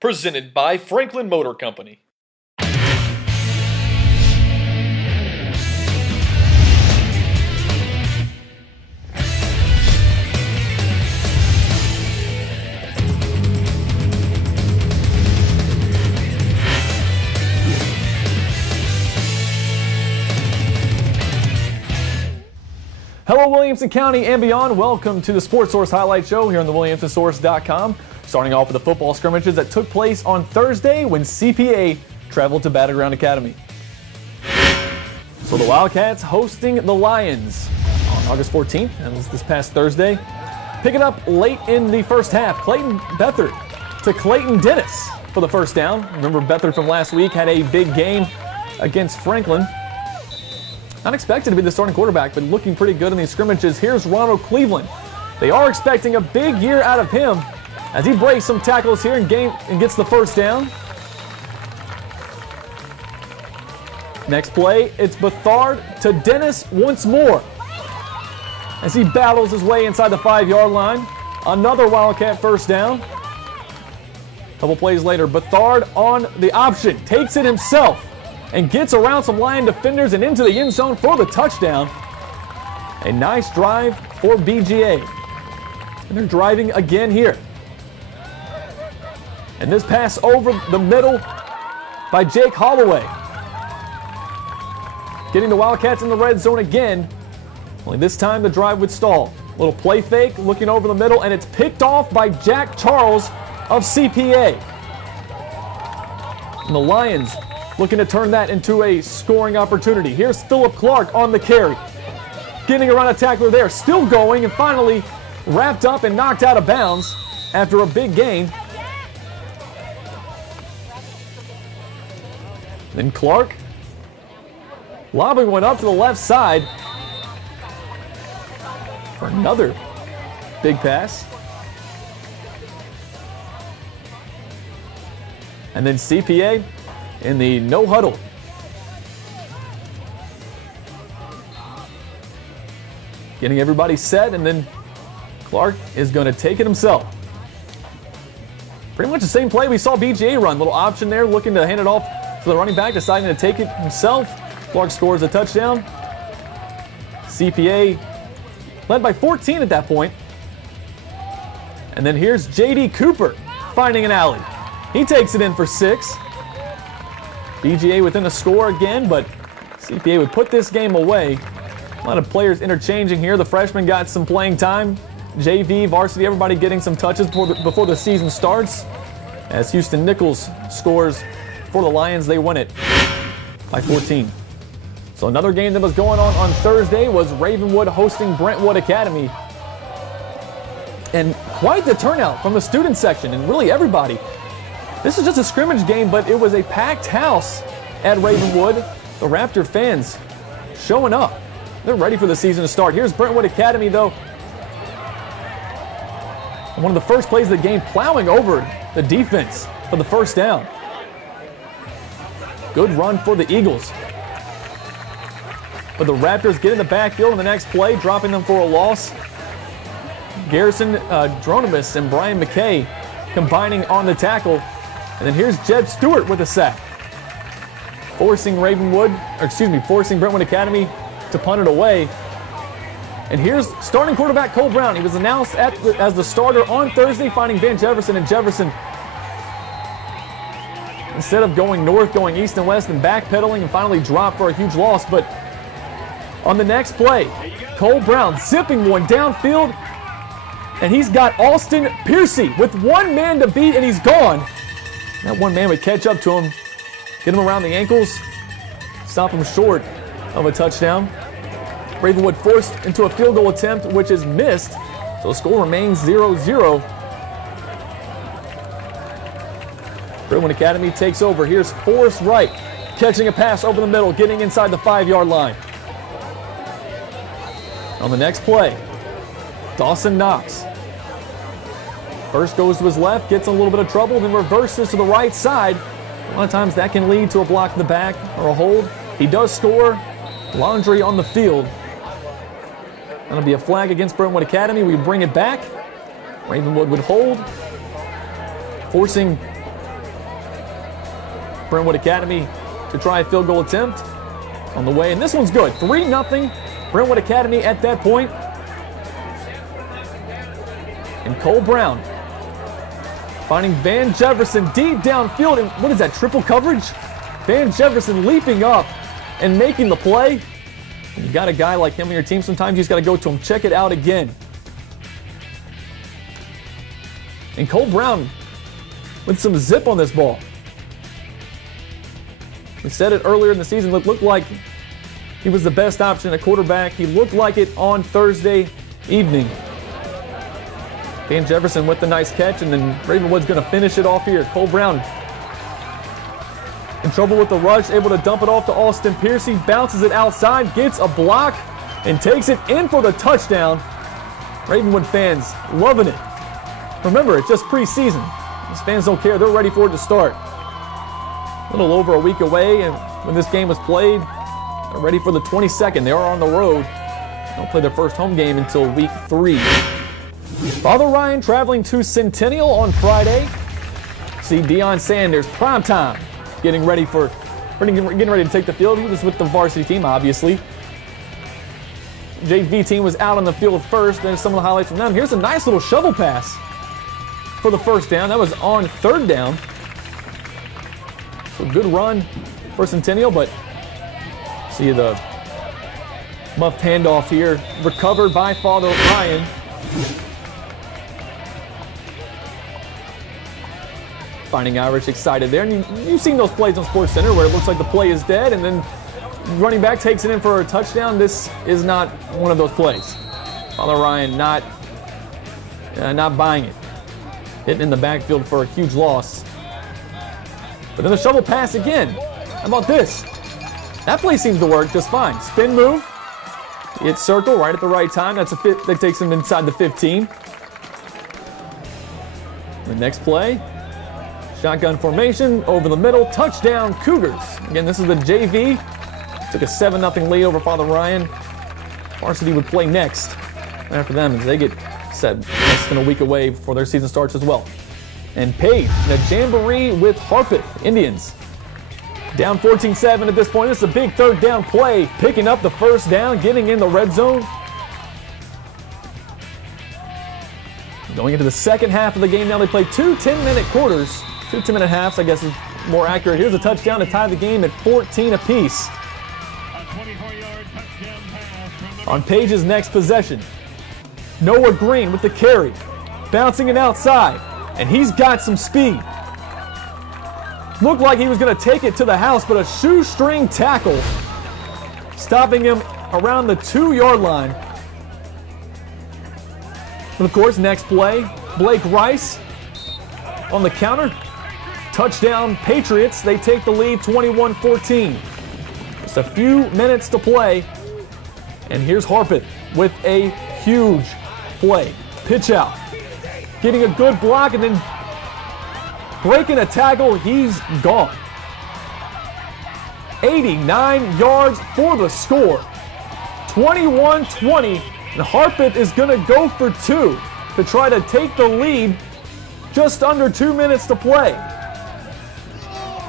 presented by Franklin Motor Company. Hello, Williamson County and beyond. Welcome to the Sports Source Highlight Show here on the WilliamsonSource.com. Starting off with the football scrimmages that took place on Thursday when CPA traveled to Battleground Academy. So the Wildcats hosting the Lions on August 14th, that was this past Thursday. Picking up late in the first half, Clayton Beathard to Clayton Dennis for the first down. Remember, Beathard from last week had a big game against Franklin. Not expected to be the starting quarterback, but looking pretty good in these scrimmages. Here's Ronald Cleveland. They are expecting a big year out of him as he breaks some tackles here and gets the first down. Next play, it's Beathard to Dennis once more as he battles his way inside the 5-yard line. Another Wildcat first down. A couple plays later, Beathard on the option, takes it himself and gets around some Lion defenders and into the end zone for the touchdown. A nice drive for BGA. And they're driving again here. And this pass over the middle by Jake Holloway. Getting the Wildcats in the red zone again. Only this time the drive would stall. Little play fake, looking over the middle, and it's picked off by Jack Charles of CPA. And the Lions looking to turn that into a scoring opportunity. Here's Philip Clark on the carry. Getting around a tackler there, still going, and finally wrapped up and knocked out of bounds after a big gain. Then Clark lobbing one up to the left side for another big pass. And then CPA in the no huddle. Getting everybody set, and then Clark is going to take it himself. Pretty much the same play we saw BGA run. Little option there, looking to hand it off to the running back, deciding to take it himself. Clark scores a touchdown. CPA led by 14 at that point. And then here's JD Cooper finding an alley. He takes it in for 6. BGA within a score again, but CPA would put this game away. A lot of players interchanging here. The freshmen got some playing time. JV, varsity, everybody getting some touches before the season starts. As Houston Nichols scores for the Lions, they win it by 14. So another game that was going on Thursday was Ravenwood hosting Brentwood Academy. And quite the turnout from the student section and really everybody. This is just a scrimmage game, but it was a packed house at Ravenwood. The Raptor fans showing up. They're ready for the season to start. Here's Brentwood Academy, though. One of the first plays of the game, plowing over the defense for the first down. Good run for the Eagles. But the Raptors get in the backfield in the next play, dropping them for a loss. Garrison Dronimus and Brian McKay combining on the tackle. And then here's Jed Stewart with a sack. Forcing Brentwood Academy to punt it away. And here's starting quarterback Cole Brown. He was announced as the starter on Thursday, finding Van Jefferson, and Jefferson, instead of going north, going east and west and backpedaling and finally dropped for a huge loss. But on the next play, Cole Brown zipping one downfield, and he's got Austin Piercy with one man to beat, and he's gone. That one man would catch up to him, get him around the ankles, stop him short of a touchdown. Ravenwood forced into a field goal attempt, which is missed, so the score remains 0-0. Brentwood Academy takes over. Here's Forrest Wright catching a pass over the middle, getting inside the 5-yard line. On the next play, Dawson Knox. First goes to his left, gets in a little bit of trouble, then reverses to the right side. A lot of times that can lead to a block in the back or a hold. He does score. Laundry on the field. That'll be a flag against Brentwood Academy. We bring it back. Ravenwood would hold, forcing Brentwood Academy to try a field goal attempt on the way, and this one's good. 3-0 Brentwood Academy at that point. And Cole Brown finding Van Jefferson deep downfield, and what is that, triple coverage? Van Jefferson leaping up and making the play. When you got a guy like him on your team, sometimes you just got to go to him, check it out again. And Cole Brown with some zip on this ball. We said it earlier in the season, it looked like he was the best option at quarterback. He looked like it on Thursday evening. Van Jefferson with the nice catch, and then Ravenwood's going to finish it off here. Cole Brown in trouble with the rush, able to dump it off to Austin Pierce. He bounces it outside, gets a block, and takes it in for the touchdown. Ravenwood fans loving it. Remember, it's just preseason. These fans don't care. They're ready for it to start. A little over a week away, and when this game was played, they're ready for the 22nd. They are on the road. They don't play their first home game until week 3. Father Ryan traveling to Centennial on Friday. See Deion Sanders, primetime, getting ready to take the field. He was with the varsity team, obviously. JV team was out on the field first. Then some of the highlights from them. Here's a nice little shovel pass for the first down. That was on 3rd down. So good run for Centennial, but see the muffed handoff here, recovered by Father Ryan. Finding Irish excited there, and you've seen those plays on SportsCenter where it looks like the play is dead, and then running back takes it in for a touchdown. This is not one of those plays. Father Ryan not buying it. Hitting in the backfield for a huge loss. But then the shovel pass again. How about this? That play seems to work just fine. Spin move. Hits circle right at the right time. That's a fit that takes him inside the 15. The next play. Shotgun formation over the middle. Touchdown Cougars. Again, this is the JV. Took a 7-0 lead over Father Ryan. Varsity would play next after them as they get set less than a week away before their season starts as well. And Page in a jamboree with Harpeth Indians. Down 14-7 at this point. This is a big 3rd down play. Picking up the first down, getting in the red zone. Going into the second half of the game now, they play 2 10-minute quarters. 2 10-minute halves, I guess is more accurate. Here's a touchdown to tie the game at 14 apiece. On Page's next possession, Noah Green with the carry. Bouncing it outside, and he's got some speed. Looked like he was going to take it to the house, but a shoestring tackle stopping him around the 2-yard line. And of course, next play, Blake Rice on the counter. Touchdown Patriots. They take the lead 21-14. Just a few minutes to play. And here's Harpeth with a huge play. Pitch out. Getting a good block and then breaking a tackle. He's gone. 89 yards for the score. 21-20. And Harpeth is going to go for 2 to try to take the lead. Just under 2 minutes to play.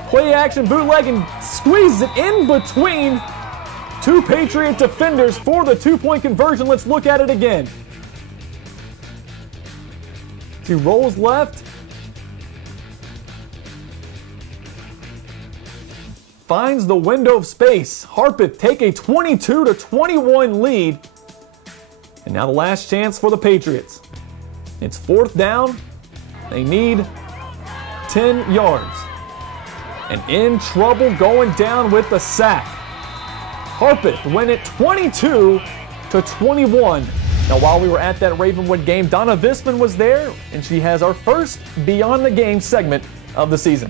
Play action bootleg and squeezes it in between 2 Patriot defenders for the 2-point conversion. Let's look at it again. He rolls left. Finds the window of space. Harpeth take a 22-21 lead. And now the last chance for the Patriots. It's 4th down. They need 10 yards. And in trouble going down with the sack. Harpeth win it 22-21. Now, while we were at that Ravenwood game, Donna Visman was there, and she has our first Beyond the Game segment of the season.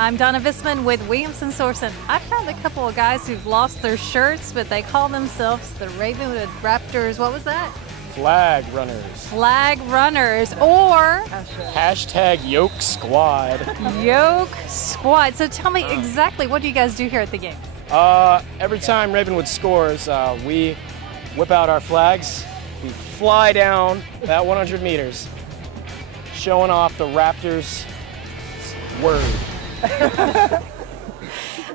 I'm Donna Visman with Williamson Sorensen. I've found a couple of guys who've lost their shirts, but they call themselves the Ravenwood Raptors. What was that? Flag runners. Flag runners, or Hashtag Yoke Squad. Yoke Squad. So tell me exactly, what do you guys do here at the game? Every time Ravenwood scores, we whip out our flags. We fly down about 100 meters showing off the Raptors' word.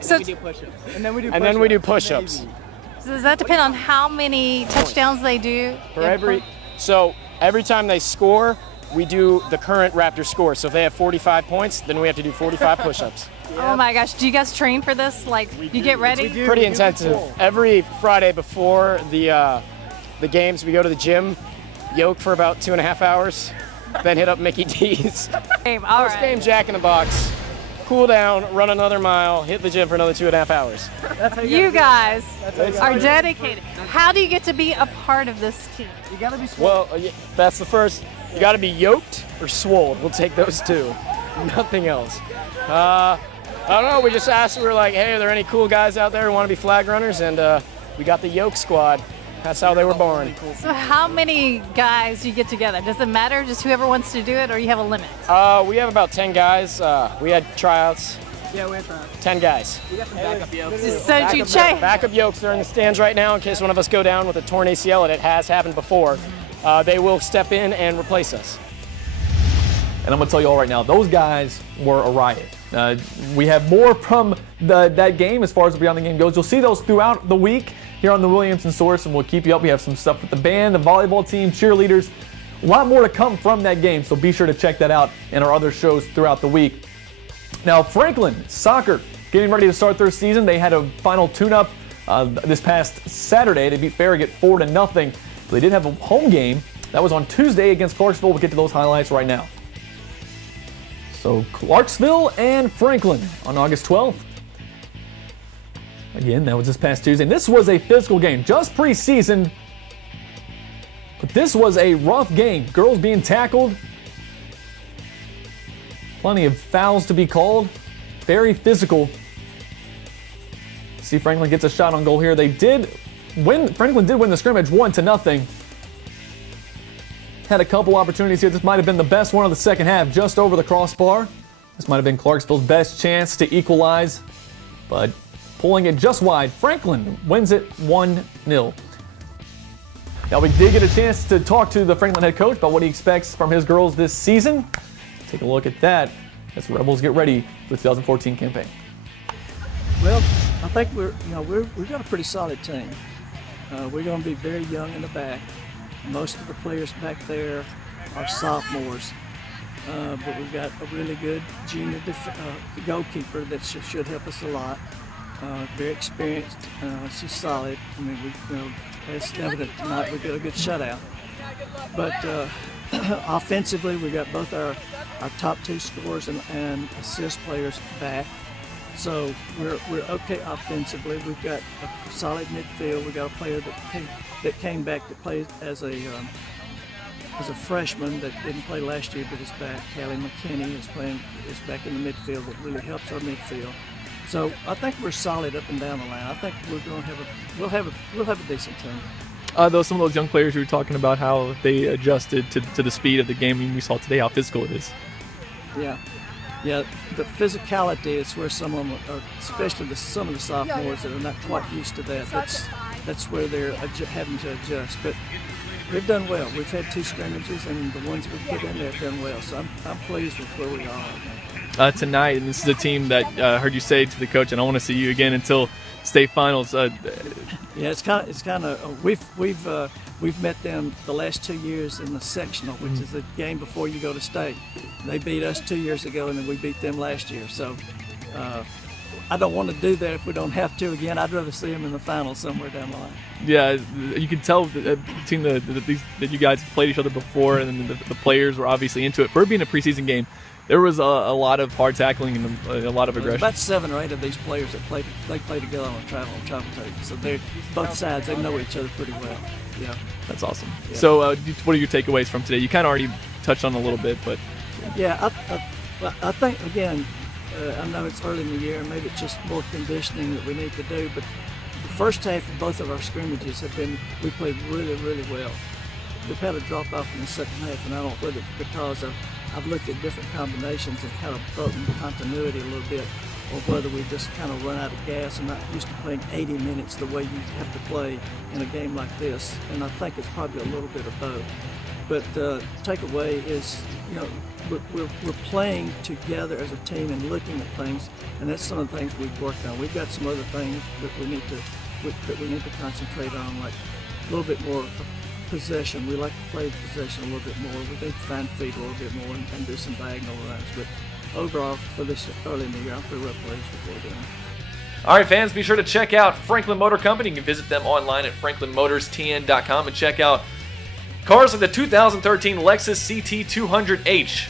So, And then we do push-ups. so does that depend on how many touchdowns they do? So every time they score, we do the current Raptor score. So if they have 45 points, then we have to do 45 push-ups. Oh my gosh, do you guys train for this? Like, you get ready? Pretty intensive. Every Friday before the games, we go to the gym, yoke for about 2.5 hours, then hit up Mickey D's. All First right. game, Jack in the Box. Cool down, run another mile, hit the gym for another 2.5 hours. You guys are dedicated. How do you get to be a part of this team? You gotta be swole. Well, that's the first. You got to be yoked or swole. We'll take those two. Nothing else. I don't know. We just asked. We were like, hey, are there any cool guys out there who want to be flag runners? And we got the yoke squad. That's how they were born. So how many guys do you get together? Does it matter? Just whoever wants to do it, or you have a limit? We have about 10 guys. We had tryouts. Yeah, we have 10 guys. we got some backup yokes. So do you check? Backup yokes. They're in the stands right now in case one of us go down with a torn ACL, and it has happened before. They will step in and replace us. And I'm going to tell you all right now, those guys were a riot. We have more from that game as far as the Beyond the Game goes. You'll see those throughout the week here on the Williamson Source, and we'll keep you up. We have some stuff with the band, the volleyball team, cheerleaders. A lot more to come from that game, so be sure to check that out in our other shows throughout the week. Now, Franklin Soccer getting ready to start their season. They had a final tune-up this past Saturday. They beat Farragut 4-0. They did have a home game. That was on Tuesday against Clarksville. We'll get to those highlights right now. So Clarksville and Franklin on August 12th. Again, that was this past Tuesday. And this was a physical game, just preseason. But this was a rough game. Girls being tackled. Plenty of fouls to be called. Very physical. See, Franklin gets a shot on goal here. They did win. Franklin did win the scrimmage 1-0. Had a couple opportunities here. This might have been the best one of the second half, just over the crossbar. This might have been Clarksville's best chance to equalize, but pulling it just wide. Franklin wins it 1-0. Now, we did get a chance to talk to the Franklin head coach about what he expects from his girls this season. Take a look at that as the Rebels get ready for the 2014 campaign. Well, I think we've got a pretty solid team. We're going to be very young in the back. Most of the players back there are sophomores, but we've got a really good junior goalkeeper that should help us a lot. Very experienced. She's solid. I mean, it's evident tonight we got a good shutout. But offensively, we got both our top two scorers and assist players back. So we're okay offensively. We've got a solid midfield. We got a player that came back to play as a freshman that didn't play last year but is back. Callie McKinney is back in the midfield. That really helps our midfield. So I think we're solid up and down the line. I think we're going to have a decent team. Some of those young players you were talking about, how they adjusted to the speed of the game. I mean, we saw today how physical it is. Yeah, the physicality is where some of them are, especially some of the sophomores that are not quite used to that. That's where they're having to adjust. But they've done well. We've had 2 scrimmages, and the ones we've put in there have done well. So I'm pleased with where we are. Tonight, and this is a team that I heard you say to the coach, and I want to see you again until state finals. Yeah, it's kind of we've met them the last 2 years in the sectional, which is the game before you go to state. They beat us 2 years ago, and then we beat them last year. So I don't want to do that if we don't have to again. I'd rather see them in the final somewhere down the line. Yeah, you can tell between that you guys played each other before, and then the players were obviously into it. For it being a preseason game, there was a lot of hard tackling and a lot of aggression. About 7 or 8 of these players that play together on travel tape. So they're both sides. They know each other pretty well. Yeah, that's awesome. Yeah. So, what are your takeaways from today? You kind of already touched on it a little bit, but yeah, I think again, I know it's early in the year, and maybe it's just more conditioning that we need to do. But the first half of both of our scrimmages we played really, really well. We've had a drop off in the second half, and I don't know whether it's because I've looked at different combinations and kind of broken continuity a little bit, or whether we just kind of run out of gas and not used to playing 80 minutes the way you have to play in a game like this. And I think it's probably a little bit of both. But takeaway is, we're playing together as a team and looking at things, and that's some of the things we've worked on. We've got some other things that we need to concentrate on, like a little bit more possession. We like to play possession a little bit more. We need to find feet a little bit more and do some diagonal runs. But overall, for this early in the year, I'm pretty well pleased with what we're doing. All right, fans, be sure to check out Franklin Motor Company. You can visit them online at franklinmotorstn.com and check out cars like the 2013 Lexus CT200H.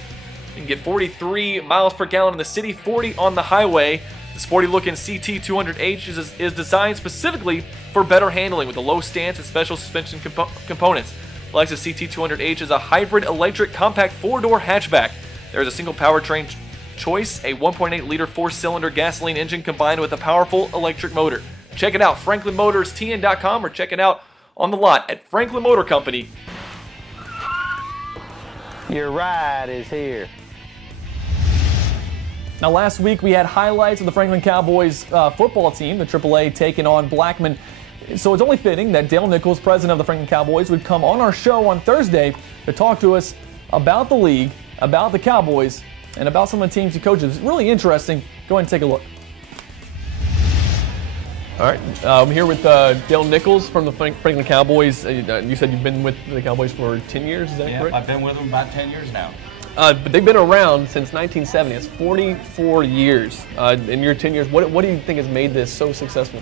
You can get 43 miles per gallon in the city, 40 on the highway. The sporty-looking CT200H is designed specifically for better handling with a low stance and special suspension components. Lexus CT200H is a hybrid electric compact four-door hatchback. There is a single powertrain choice, a 1.8-liter four-cylinder gasoline engine combined with a powerful electric motor. Check it out, franklinmotorstn.com, or check it out on the lot at Franklin Motor Company. Your ride is here. Now, last week we had highlights of the Franklin Cowboys football team, the AAA, taking on Blackman. So it's only fitting that Dale Nichols, president of the Franklin Cowboys, would come on our show on Thursday to talk to us about the league, about the Cowboys, and about some of the teams he coaches. It's really interesting. Go ahead and take a look. All right, I'm here with Dale Nichols from the Franklin Cowboys. You said you've been with the Cowboys for 10 years, is that correct? Yeah, I've been with them about 10 years now. But they've been around since 1970. It's 44 years. In your 10 years, what do you think has made this so successful?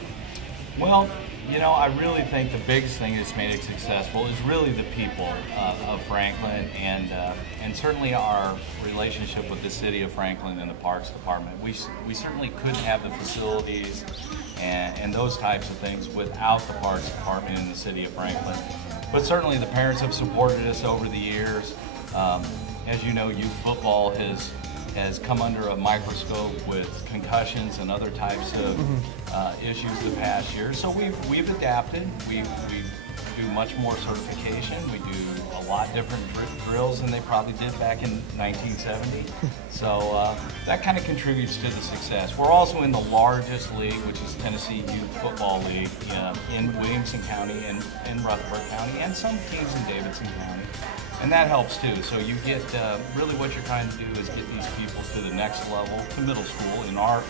Well, I really think the biggest thing that's made it successful is really the people of Franklin and certainly our relationship with the city of Franklin and the Parks Department. We certainly couldn't have the facilities and those types of things without the Parks Department in the city of Franklin. But certainly the parents have supported us over the years. As you know, youth football has come under a microscope with concussions and other types of issues the past year. So we've adapted. We do much more certification. We do a lot different drills than they probably did back in 1970. So that kind of contributes to the success. We're also in the largest league, which is Tennessee Youth Football League in Williamson County and in Rutherford County, and some teams in Davidson County. And that helps too. So you get really what you're trying to do is get these people to the next level, to middle school in our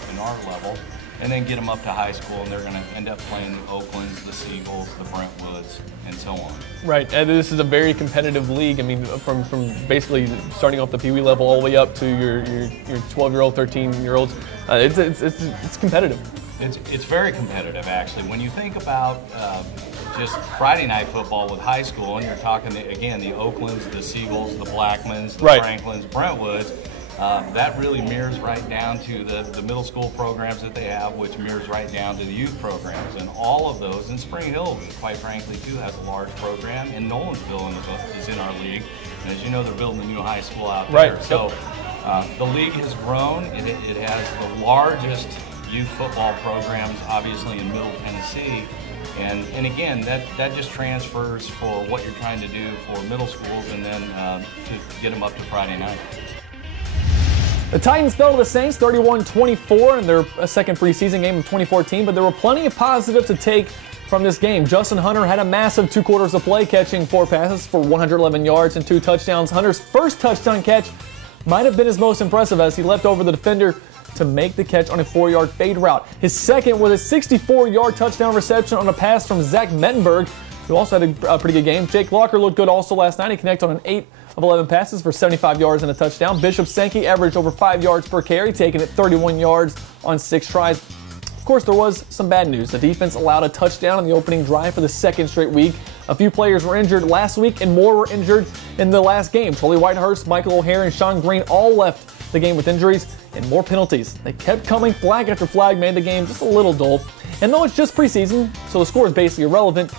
level, and then get them up to high school, and they're going to end up playing the Oaklands, the Seagulls, the Brentwoods, and so on. Right, and this is a very competitive league. I mean, from basically starting off the Pee Wee level all the way up to your 12-year-old, 13-year-olds. It's competitive. It's very competitive, actually. When you think about just Friday night football with high school, and you're talking, again, the Oaklands, the Seagulls, the Blackmans, the Franklins, Brentwoods, that really mirrors right down to the middle school programs that they have, which mirrors right down to the youth programs. And all of those, and Spring Hill, quite frankly, too, has a large program, and Nolensville is in our league. And as you know, they're building a new high school out there. So the league has grown. It has the largest youth football programs, obviously, in Middle Tennessee. And again, that just transfers for what you're trying to do for middle schools and then to get them up to Friday night. The Titans fell to the Saints 31-24 in their second preseason game of 2014, but there were plenty of positives to take from this game. Justin Hunter had a massive 2 quarters of play, catching 4 passes for 111 yards and 2 touchdowns. Hunter's first touchdown catch might have been his most impressive as he leapt over the defender to make the catch on a 4-yard fade route. His second was a 64-yard touchdown reception on a pass from Zach Mettenberg, who also had a pretty good game. Jake Locker looked good also last night. He connected on an 8 of 11 passes for 75 yards and a touchdown. Bishop Sankey averaged over 5 yards per carry, taking it 31 yards on 6 tries. Of course, there was some bad news. The defense allowed a touchdown on the opening drive for the second straight week. A few players were injured last week, and more were injured in the last game. Charlie Whitehurst, Michael O'Hare, and Sean Green all left the game with injuries and more penalties. They kept coming. Flag after flag made the game just a little dull. And though it's just preseason, so the score is basically irrelevant,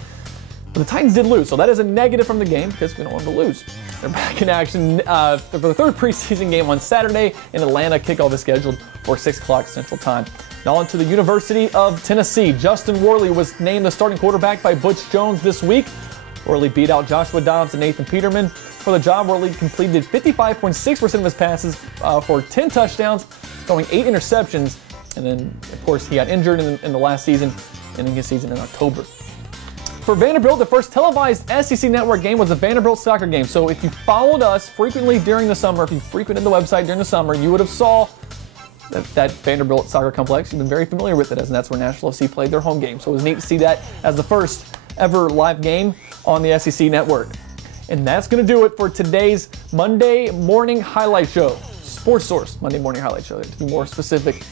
but the Titans did lose, so that is a negative from the game because we don't want them to lose. They're back in action for the third preseason game on Saturday in Atlanta. Kickoff is scheduled for 6 o'clock Central Time. Now on to the University of Tennessee. Justin Worley was named the starting quarterback by Butch Jones this week. Worley beat out Joshua Dobbs and Nathan Peterman. For the job, Worley completed 55.6% of his passes for 10 touchdowns, throwing 8 interceptions. And then, of course, he got injured in the last season, ending his season in October. for Vanderbilt, the first televised SEC Network game was a Vanderbilt soccer game. So if you followed us frequently during the summer, if you frequented the website during the summer, you would have saw that Vanderbilt soccer complex. You've been very familiar with it, as that's where Nashville FC played their home game. So it was neat to see that as the first ever live game on the SEC Network. And that's going to do it for today's Monday Morning Highlight Show. Sports Source Monday Morning Highlight Show, to be more specific.